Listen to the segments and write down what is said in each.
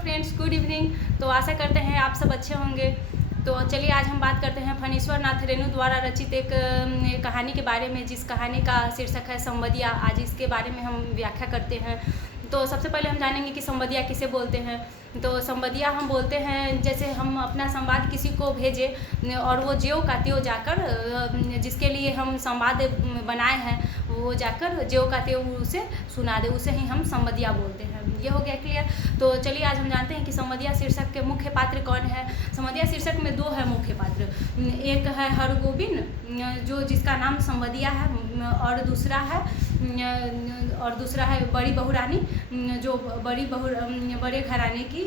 Friends, good evening. तो आशा करते हैं आप सब अच्छे होंगे। तो चलिए आज हम बात करते हैं फणीश्वर नाथ रेणु द्वारा रचित एक कहानी के बारे में, जिस कहानी का शीर्षक है संवदिया। आज इसके बारे में हम व्याख्या करते हैं। तो सबसे पहले हम जानेंगे कि संवदिया किसे बोलते हैं। तो संवदिया हम बोलते हैं जैसे हम अपना संवाद किसी को भेजें और वो ज्यों का त्यों जाकर, जिसके लिए हम संवाद बनाए हैं वो जाकर ज्यों का त्यों उसे सुना दे, उसे ही हम संवदिया बोलते हैं। ये हो गया क्लियर। तो चलिए आज हम जानते हैं कि संवदिया शीर्षक के मुख्य पात्र कौन है। संवदिया शीर्षक में दो है मुख्य पात्र। एक है हरगोविंद, जो जिसका नाम संवदिया है, और दूसरा है बड़ी बहुरानी, जो बड़े घराने की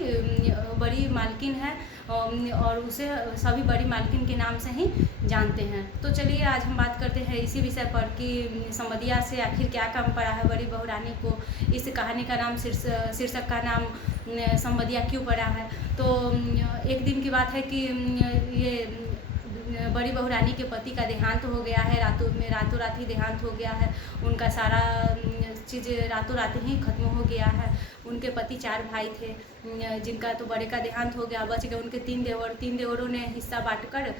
बड़ी मालकिन है, और उसे सभी बड़ी मालकिन के नाम से ही जानते हैं। तो चलिए आज हम बात करते हैं इसी विषय पर कि संवदिया से आखिर क्या काम पड़ा है बड़ी बहुरानी को, इस कहानी का नाम शीर्षक का नाम संवदिया क्यों पड़ा है। तो एक दिन की बात है कि ये बड़ी बहुरानी के पति का देहांत हो गया है। रातों रात ही देहांत हो गया है। उनका सारा चीज़ रातों रात ही खत्म हो गया है। उनके पति 4 भाई थे, जिनका तो बड़े का देहांत हो गया, बच गए उनके 3 देवर। 3 देवरों ने हिस्सा बांटकर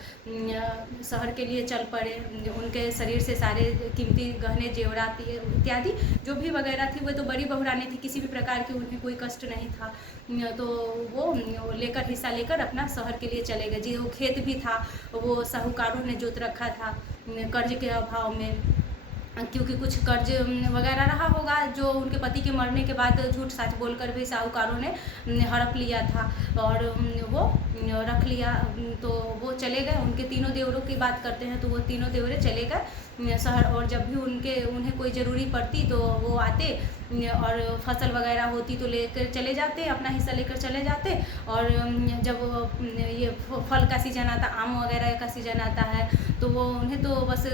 शहर के लिए चल पड़े। उनके शरीर से सारे कीमती गहने जेवरात इत्यादि जो भी वगैरह थी, वो तो बड़ी बहुरानी थी, किसी भी प्रकार की उन्हें कोई कष्ट नहीं था। तो वो लेकर हिस्सा लेकर अपना शहर के लिए चले गए। जो खेत भी था वो साहूकारों ने जोत रखा था कर्ज के अभाव में, क्योंकि कुछ कर्ज वगैरह रहा होगा जो उनके पति के मरने के बाद झूठ सच बोलकर भी साहूकारों ने हड़प लिया था और वो रख लिया। तो वो चले गए। उनके तीनों देवरों की बात करते हैं तो वो तीनों देवरे चले गए शहर, और जब भी उन्हें कोई ज़रूरी पड़ती तो वो आते और फसल वगैरह होती तो लेकर चले जाते, अपना हिस्सा लेकर चले जाते। और जब ये फल का सीज़न आता, आम वगैरह का सीज़न आता है, तो वो उन्हें तो बस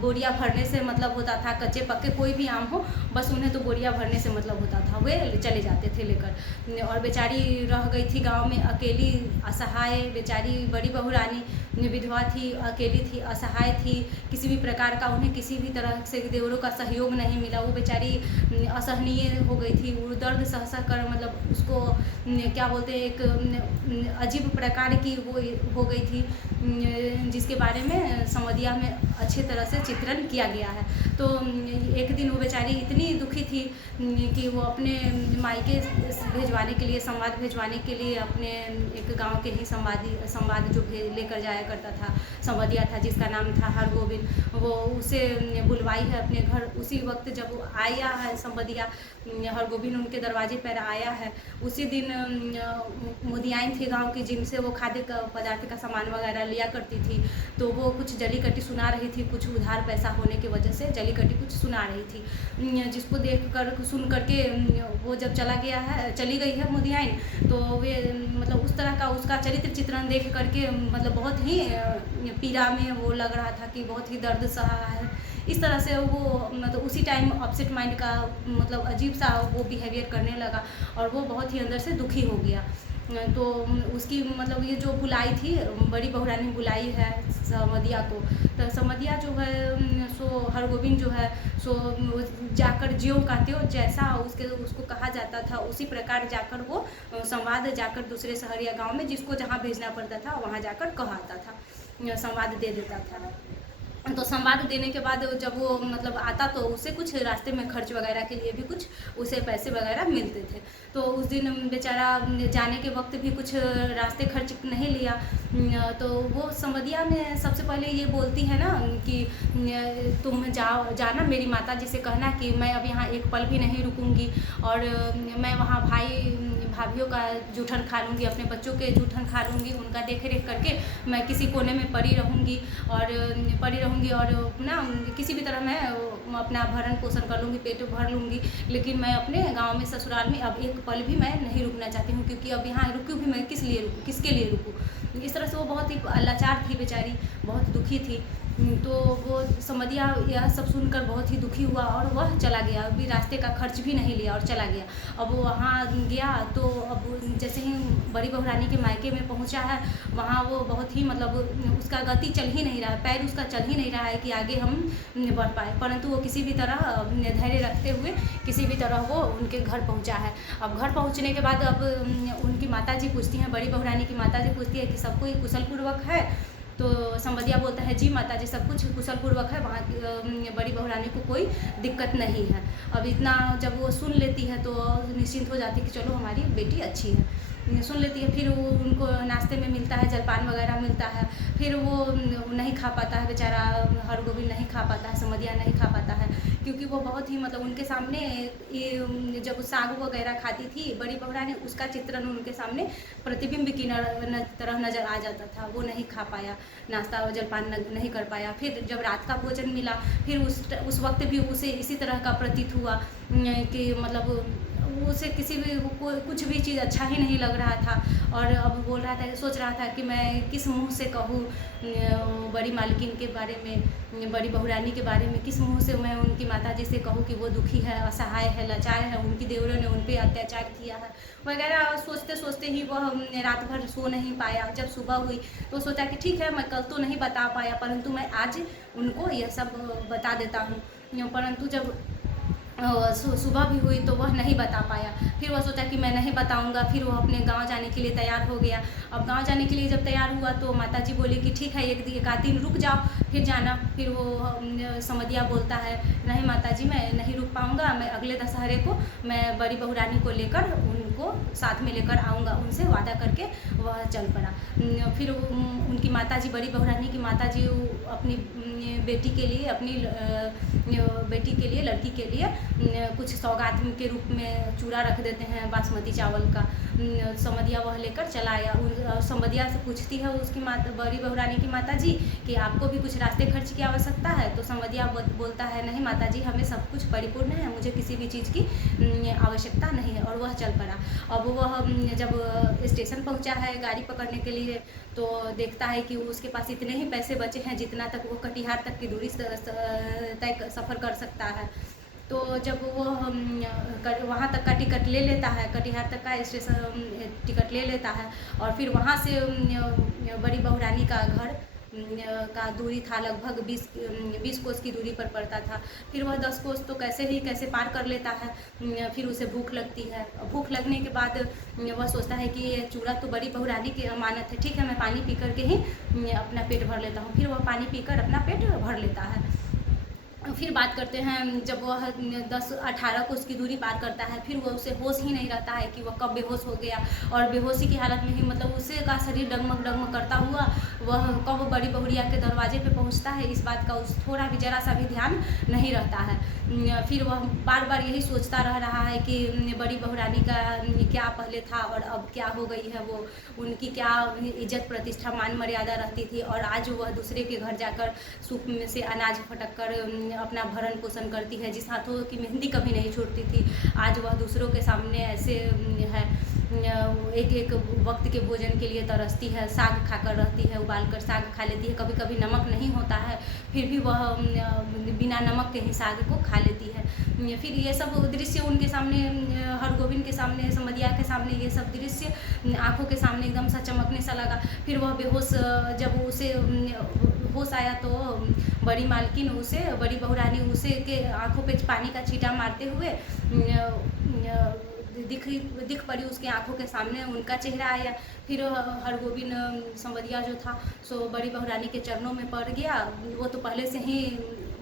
बोरिया भरने से मतलब होता था। कच्चे पक्के कोई भी आम हो, बस उन्हें तो बोरिया भरने से मतलब होता था, वे चले जाते थे लेकर। और बेचारी रह गई थी गांव में अकेली, असहाय। बेचारी बड़ी बहुरानी विधवा थी, अकेली थी, असहाय थी। किसी भी प्रकार का उन्हें किसी भी तरह से देवरों का सहयोग नहीं मिला। वो बेचारी असहनीय हो गई थी। वो दर्द सह कर मतलब उसको क्या बोलते हैं, एक अजीब प्रकार की वो हो गई थी, जिसके बारे में संवदिया में अच्छी तरह से चित्रण किया गया है। तो एक दिन वो बेचारी इतनी दुखी थी कि वो अपने मायके भेजवाने के लिए, संवाद भेजवाने के लिए अपने एक गांव के ही संवाद जो लेकर जाया करता था संवदिया था, जिसका नाम था हरगोविंद, वो उसे बुलवाई है अपने घर। उसी वक्त जब वो आया है संवदिया, हरगोविंद उनके दरवाजे पर आया है। उसी दिन मुदियाइन थी गांव की, जिनसे वो खाद्य पदार्थ का सामान वगैरह लिया करती थी। तो वो कुछ जलीकट्टी सुना रही थी, कुछ उधार पैसा होने की वजह से जलीकट्टी कुछ सुना रही थी, जिसको देख कर सुन करके वो जब चली गई है मुदियाइन, तो वे मतलब उस तरह का उसका चरित्र चित्रण देख करके मतलब बहुत ही पीड़ा में वो लग रहा था कि बहुत ही दर्द सहा है। इस तरह से वो मतलब उसी टाइम अपसेट माइंड का मतलब अजीब सा वो बिहेवियर करने लगा, और वो बहुत ही अंदर से दुखी हो गया। तो उसकी मतलब ये जो बुलाई थी, बड़ी बहुरानी बुलाई है संवदिया को। तो संवदिया जो है सो हरगोविंद जो है सो जाकर ज्यों का त्यों, जैसा उसको कहा जाता था उसी प्रकार जाकर वो संवाद जाकर दूसरे शहर या गाँव में जिसको जहाँ भेजना पड़ता था वहाँ जाकर कहता था, संवाद दे देता था। तो संवाद देने के बाद जब वो मतलब आता तो उसे कुछ रास्ते में खर्च वगैरह के लिए भी कुछ उसे पैसे वगैरह मिलते थे। तो उस दिन बेचारा जाने के वक्त भी कुछ रास्ते खर्च नहीं लिया। तो वो संवदिया में सबसे पहले ये बोलती है ना कि तुम जाना मेरी माता जी से कहना कि मैं अब यहाँ एक पल भी नहीं रुकूंगी, और मैं वहाँ भाभियों का जूठन खा लूँगी, अपने बच्चों के जूठन खा लूँगी, उनका देख रेख करके मैं किसी कोने में पड़ी रहूँगी और ना किसी भी तरह मैं अपना भरण पोषण कर लूँगी, पेट भर लूँगी। लेकिन मैं अपने गांव में, ससुराल में अब एक पल भी मैं नहीं रुकना चाहती हूँ, क्योंकि अब यहाँ रुकूँ भी मैं किसके लिए रुकूँ। इस तरह से वो बहुत ही लाचार थी बेचारी, बहुत दुखी थी। तो वो संवदिया यह सब सुनकर बहुत ही दुखी हुआ और वह चला गया। अभी रास्ते का खर्च भी नहीं लिया और चला गया। अब वो वहाँ गया तो अब जैसे ही बड़ी बहू रानी के मायके में पहुंचा है, वहाँ वो बहुत ही मतलब उसका गति चल ही नहीं रहा है, पैर उसका चल ही नहीं रहा है कि आगे हम बढ़ पाए, परंतु वो किसी भी तरह धैर्य रखते हुए किसी भी तरह वो उनके घर पहुँचा है। अब घर पहुँचने के बाद अब उनकी माताजी पूछती हैं, बड़ी बहू रानी की माताजी पूछती है कि सब कोई कुशल पूर्वक है? तो संवदिया बोलता है, जी माताजी सब कुछ कुशल पूर्वक है, वहाँ की बड़ी बहू रानी को कोई दिक्कत नहीं है। अब इतना जब वो सुन लेती है तो निश्चिंत हो जाती है कि चलो हमारी बेटी अच्छी है, सुन लेती है। फिर वो उनको नाश्ते में मिलता है, जलपान वगैरह मिलता है, फिर वो नहीं खा पाता है बेचारा, हरगोविंद नहीं खा पाता है, समदिया नहीं खा पाता है, क्योंकि वो बहुत ही मतलब उनके सामने ये जब साग वगैरह खाती थी बड़ी बहू रानी, उसका चित्रण उनके सामने प्रतिबिंब की तरह नज़र आ जाता था। वो नहीं खा पाया, नाश्ता और जलपान नहीं कर पाया। फिर जब रात का भोजन मिला, फिर उस वक्त भी उसे इसी तरह का प्रतीत हुआ कि मतलब उसे किसी भी कुछ भी चीज़ अच्छा ही नहीं लग रहा था। और अब बोल रहा था, सोच रहा था कि मैं किस मुंह से कहूँ बड़ी मालकिन के बारे में, बड़ी बहू रानी के बारे में, किस मुंह से मैं उनकी माताजी से कहूँ कि वो दुखी है, असहाय है, लाचार है, उनकी देवरों ने उन पर अत्याचार किया है वगैरह। सोचते सोचते ही वह रात भर सो नहीं पाया। जब सुबह हुई तो सोचा कि ठीक है, मैं कल तो नहीं बता पाया, परंतु मैं आज उनको यह सब बता देता हूँ। परंतु जब सुबह भी हुई तो वह नहीं बता पाया। फिर वह सोचा कि मैं नहीं बताऊंगा। फिर वो अपने गांव जाने के लिए तैयार हो गया। अब गांव जाने के लिए जब तैयार हुआ तो माताजी बोली कि ठीक है, एक आध दिन रुक जाओ फिर जाना। फिर वो समदिया बोलता है, नहीं माताजी मैं नहीं रुक पाऊंगा, मैं अगले दशहरे को मैं बड़ी बहू रानी को लेकर उनको साथ में लेकर आऊँगा। उनसे वादा करके वह चल पड़ा। फिर उनकी माताजी, बड़ी बहू रानी की माताजी अपनी बेटी के लिए, अपनी बेटी के लिए, लड़की के लिए कुछ सौगात के रूप में चूड़ा रख देते हैं बासमती चावल का। समदिया वह लेकर चला आया। समदिया से पूछती है उसकी माता, बड़ी बहू रानी की माताजी, कि आपको भी कुछ रास्ते खर्च की आवश्यकता है? तो समदिया बोलता है, नहीं माताजी हमें सब कुछ परिपूर्ण है, मुझे किसी भी चीज़ की आवश्यकता नहीं है। और वह चल पड़ा। अब वह जब स्टेशन पहुंचा है गाड़ी पकड़ने के लिए तो देखता है कि उसके पास इतने ही पैसे बचे हैं जितना तक वो कटिहार तक की दूरी तय सफ़र कर सकता है। तो जब वो वहाँ तक का टिकट ले लेता है, कटिहार तक का स्टेशन टिकट ले लेता है, और फिर वहाँ से बड़ी बहू रानी का घर का दूरी था लगभग 20 कोस की दूरी पर पड़ता था। फिर वह 10 कोस तो कैसे पार कर लेता है। फिर उसे भूख लगती है। भूख लगने के बाद वह सोचता है कि ये चूड़ा तो बड़ी बहू रानी की अमानत है, ठीक है मैं पानी पी कर के ही अपना पेट भर लेता हूँ। फिर वह पानी पीकर अपना पेट भर लेता है। फिर बात करते हैं, जब वह 10-18 कोस की दूरी पार करता है, फिर वह उसे होश ही नहीं रहता है कि वह कब बेहोश हो गया। और बेहोशी की हालत में ही मतलब उसे का शरीर डगमग डगमग करता हुआ वह कब बड़ी बहुरिया के दरवाजे पे पहुंचता है, इस बात का उस थोड़ा भी जरा सा भी ध्यान नहीं रहता है। फिर वह बार बार यही सोचता रह रहा है कि बड़ी बहू रानी का क्या पहले था और अब क्या हो गई है, वो उनकी क्या इज्जत प्रतिष्ठा मान मर्यादा रहती थी, और आज वह दूसरे के घर जाकर सूप में से अनाज फटक कर अपना भरण पोषण करती है। जिस हाथों की मेहंदी कभी नहीं छूटती थी, आज वह दूसरों के सामने ऐसे है, एक वक्त के भोजन के लिए तरसती है, साग खाकर रहती है, उबाल कर साग खा लेती है। कभी कभी नमक नहीं होता है फिर भी वह बिना नमक के ही साग को खा लेती है। फिर ये सब दृश्य उनके सामने, हरगोविंद के सामने, समदिया के सामने, ये सब दृश्य आंखों के सामने एकदम सा चमकने सा लगा। फिर वह बेहोश, जब उसे होश आया तो बड़ी मालकिन उसे, बड़ी बहू रानी उसे के आंखों पे पानी का छींटा मारते हुए दिख पड़ी उसके आंखों के सामने, उनका चेहरा आया। फिर हरगोविंद समदिया जो था सो बड़ी बहू रानी के चरणों में पड़ गया। वो तो पहले से ही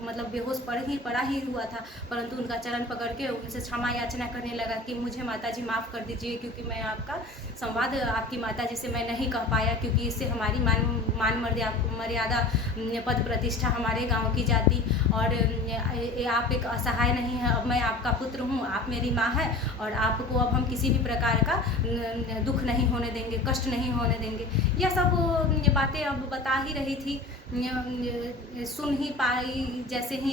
मतलब बेहोश पड़ा ही हुआ था, परंतु उनका चरण पकड़ के उनसे क्षमा याचना करने लगा कि मुझे माताजी माफ़ कर दीजिए, क्योंकि मैं आपका संवाद आपकी माताजी से मैं नहीं कह पाया, क्योंकि इससे हमारी मान मर्यादा, पद प्रतिष्ठा हमारे गांव की जाती, और आप एक असहाय नहीं है, अब मैं आपका पुत्र हूँ, आप मेरी माँ है, और आपको अब हम किसी भी प्रकार का दुख नहीं होने देंगे, कष्ट नहीं होने देंगे। यह सब बातें अब बता ही रही थी, सुन ही पाई जैसे ही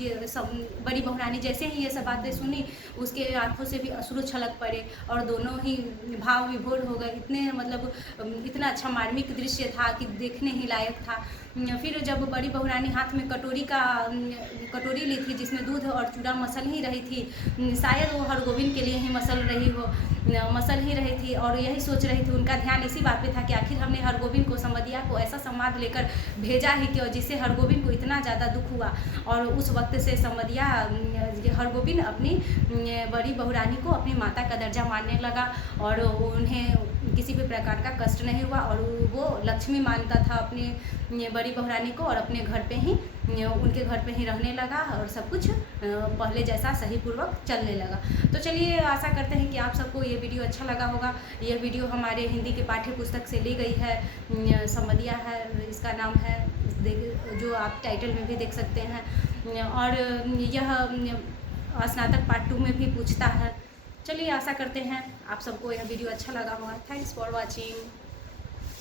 ये सब बड़ी बहू रानी जैसे ही ये सब बातें सुनी, उसके आंखों से भी अश्रु छलक पड़े और दोनों ही भाव विभोर हो गए। इतने मतलब इतना अच्छा मार्मिक दृश्य था कि देखने ही लायक था। फिर जब बड़ी बहू रानी हाथ में कटोरी ली थी जिसमें दूध और चूड़ा मसल ही रही थी, शायद वो हरगोविंद के लिए ही मसल ही रही थी और यही सोच रही थी। उनका ध्यान इसी बात पे था कि आखिर हमने हरगोविंद को, संवदिया को ऐसा संवाद लेकर भेजा ही क्यों जिससे हरगोविंद को इतना ज़्यादा दुख हुआ। और उस वक्त से संवदिया हरगोविंद अपनी बड़ी बहू रानी को अपनी माता का दर्जा मानने लगा और उन्हें किसी भी प्रकार का कष्ट नहीं हुआ और वो लक्ष्मी मानता था अपनी बड़ी बहू रानी को और अपने घर पे ही, उनके घर पे ही रहने लगा और सब कुछ पहले जैसा सही पूर्वक चलने लगा। तो चलिए आशा करते हैं कि आप सबको ये वीडियो अच्छा लगा होगा। ये वीडियो हमारे हिंदी के पाठ्य पुस्तक से ली गई है, संवदिया है इसका नाम है, जो आप टाइटल में भी देख सकते हैं और यह स्नातक पार्ट 2 में भी पूछता है। चलिए आशा करते हैं आप सबको यह वीडियो अच्छा लगा होगा। Thanks for watching.